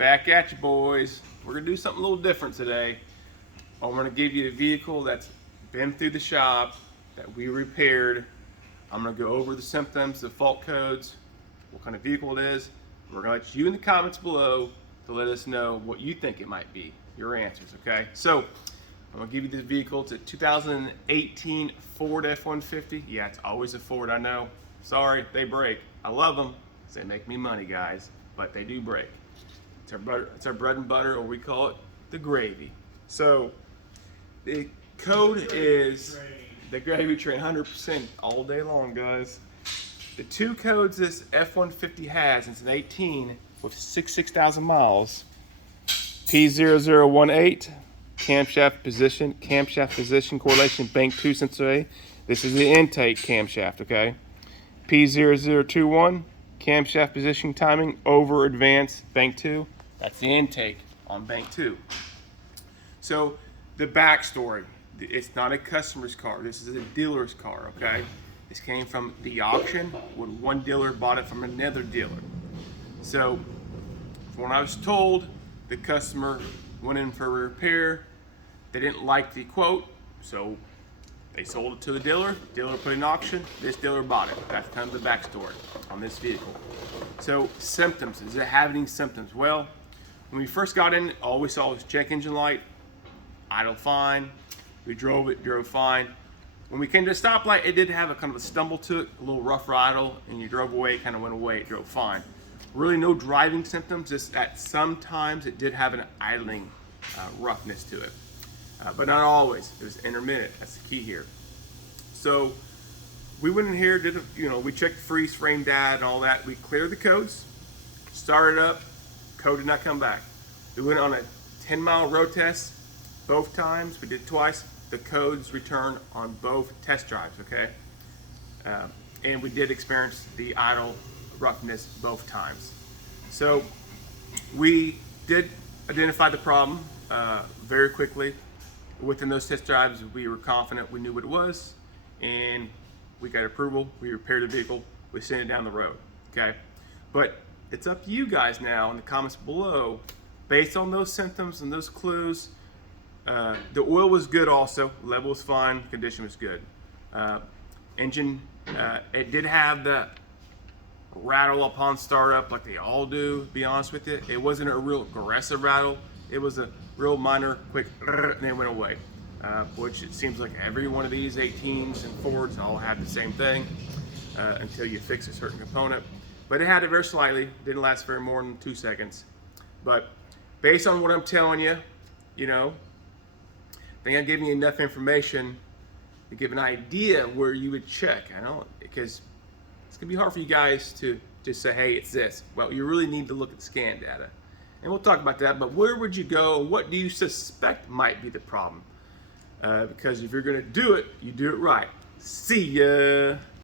Back at you, boys. We're gonna do something a little different today. I'm gonna give you a vehicle that's been through the shop, that we repaired. I'm gonna go over the symptoms, the fault codes, what kind of vehicle it is. We're gonna let you in the comments below to let us know what you think it might be, your answers, okay? So, I'm gonna give you this vehicle. It's a 2018 Ford F-150. Yeah, it's always a Ford, I know. Sorry, they break. I love them, because they make me money, guys, but they do break. It's our bread and butter, or we call it the gravy. So the code is the gravy train, 100% all day long, guys. The two codes this F-150 has, it's an 18 with 6,000 miles. P0018, camshaft position correlation, bank 2 sensor A. This is the intake camshaft, okay? P0021, camshaft position timing over advance, bank 2. That's the intake on bank 2. So the backstory, it's not a customer's car. This is a dealer's car, okay? This came from the auction when one dealer bought it from another dealer. So from what I was told, the customer went in for a repair. They didn't like the quote, so they sold it to the dealer. Dealer put it in auction. This dealer bought it. That's kind of the backstory on this vehicle. So symptoms, is it having any symptoms? Well, when we first got in, all we saw was check engine light, idle fine. We drove it, drove fine. When we came to a stoplight, it did have a kind of a stumble to it, a little rough idle, and you drove away, it kind of went away, it drove fine. Really no driving symptoms, just at sometimes it did have an idling roughness to it. But not always, it was intermittent, that's the key here. So we went in here, we checked the freeze frame data and all that. We cleared the codes, started up, code did not come back. We went on a 10-mile road test both times. We did twice. The codes returned on both test drives, okay? And we did experience the idle roughness both times. So we did identify the problem very quickly. Within those test drives, we were confident we knew what it was, and we got approval. We repaired the vehicle. We sent it down the road, okay? But it's up to you guys now in the comments below. Based on those symptoms and those clues, the oil was good also. Level was fine. Condition was good. Engine, it did have the rattle upon startup like they all do, to be honest with you. It wasn't a real aggressive rattle. It was a real minor, quick, and then it went away. Which it seems like every one of these 18s and Fords all have the same thing until you fix a certain component. But it had it very slightly, didn't last very more than 2 seconds. But based on what I'm telling you, I think I'm giving you enough information to give an idea where you would check. Because it's gonna be hard for you guys to just say, hey, it's this. Well, you really need to look at the scan data. And we'll talk about that, but where would you go? What do you suspect might be the problem? Because if you're gonna do it, you do it right. See ya.